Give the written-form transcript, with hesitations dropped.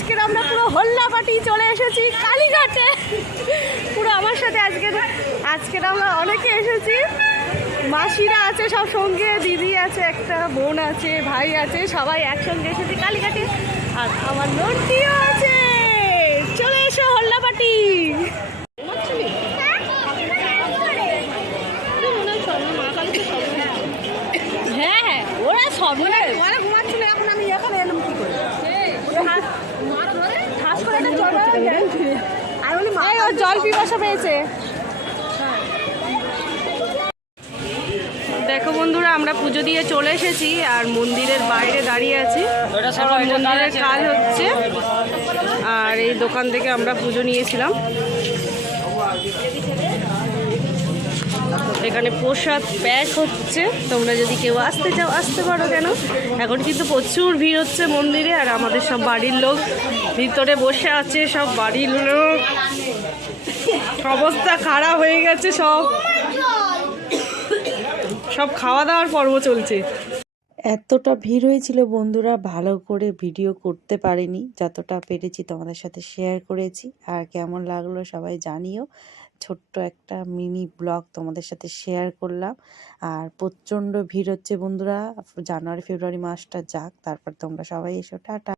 আজকের আমরা পুরো হল্লাপাটি চলে এসেছি কালীঘাটে। পুরো আমার সাথে আজকের আমরা অনেকে এসেছি, মাসিরা আছে সব সঙ্গে, দিদি আছে, একটা বোন আছে, ভাই আছে, সবাই একসঙ্গে এসেছি কালীঘাটে। আর আমার নন্দিও আছে। চলে এসো হল্লাপাটি। হ্যাঁ হ্যাঁ, ওরা সব ঘুমাচ্ছিল, এখন আমি এখানে এলাম কি করে। জল পিপাসা পেয়েছে। দেখো বন্ধুরা, আমরা পুজো দিয়ে চলে এসেছি আর মন্দিরের বাইরে দাঁড়িয়ে আছি। মন্দিরের কাজ হচ্ছে আর এই দোকান থেকে আমরা পুজো নিয়েছিলাম। এখানে প্রসাদ প্যাক হচ্ছে, তোমরা যদি কেউ আসতে চাও আসতে পারো। কেন এখন কিন্তু প্রচুর ভিড় হচ্ছে মন্দিরে, আর আমাদের সব বাড়ির লোক ভিতরে বসে আছে। সব বাড়ির লোক অবস্থা খারাপ হয়ে গেছে, সব খাওয়া দাওয়ার পর্ব চলছে। এতটা ভিড় হয়েছিল বন্ধুরা, ভালো করে ভিডিও করতে পারিনি, যতটা পেরেছি তোমাদের সাথে শেয়ার করেছি। আর কেমন লাগলো সবাই জানিও। ছোট্ট একটা মিনি ব্লগ তোমাদের সাথে শেয়ার করলাম। আর প্রচণ্ড ভিড় হচ্ছে বন্ধুরা, জানুয়ারি ফেব্রুয়ারি মাসটা যাক, তারপর তোমরা সবাই এসো। টাটা।